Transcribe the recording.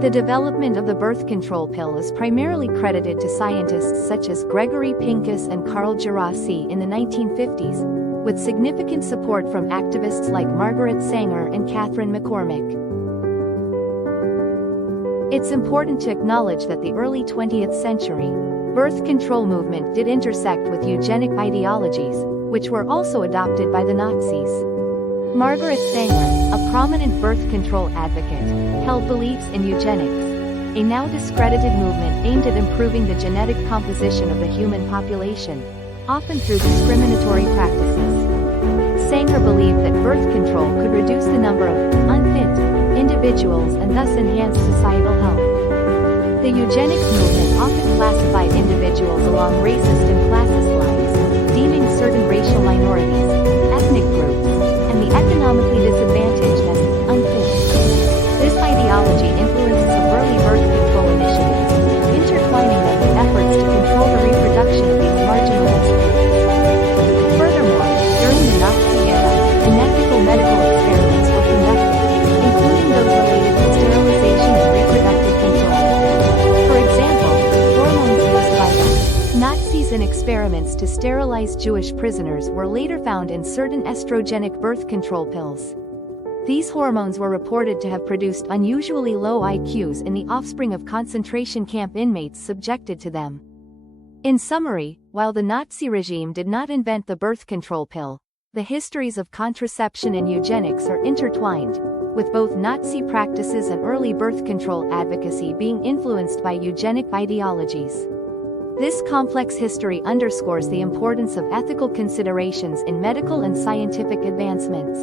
The development of the birth control pill is primarily credited to scientists such as Gregory Pincus and Djerassi in the 1950s, with significant support from activists like Margaret and Katharine McCormick. It's important to acknowledge that the early 20th century birth control movement did intersect with eugenic ideologies, which were also adopted by the Nazis. Margaret, a prominent birth control advocate, held beliefs in eugenics, a now discredited movement aimed at improving the genetic composition of the human population, often through discriminatory practices. Sanger believed that birth control could reduce the number of unfit individuals and thus enhance societal health. The eugenics movement often classified individuals along racist and classist lines, deeming certain racial minorities, ethnic groups, and the economically disadvantaged as unfit. This ideology influenced some early birth control initiatives, intertwining them with efforts to control the reproduction of these marginalized groups. Furthermore, during the Nazi era, unethical medical experiments were conducted, including those related to sterilization and reproductive control. For example, hormones used by the Nazis in experiments to sterilize Jewish prisoners were later found in certain estrogenic birth control pills. These hormones were reported to have produced unusually low IQs in the offspring of concentration camp inmates subjected to them. In summary, while the Nazi regime did not invent the birth control pill, the histories of contraception and eugenics are intertwined, with both Nazi practices and early birth control advocacy being influenced by eugenic ideologies. This complex history underscores the importance of ethical considerations in medical and scientific advancements.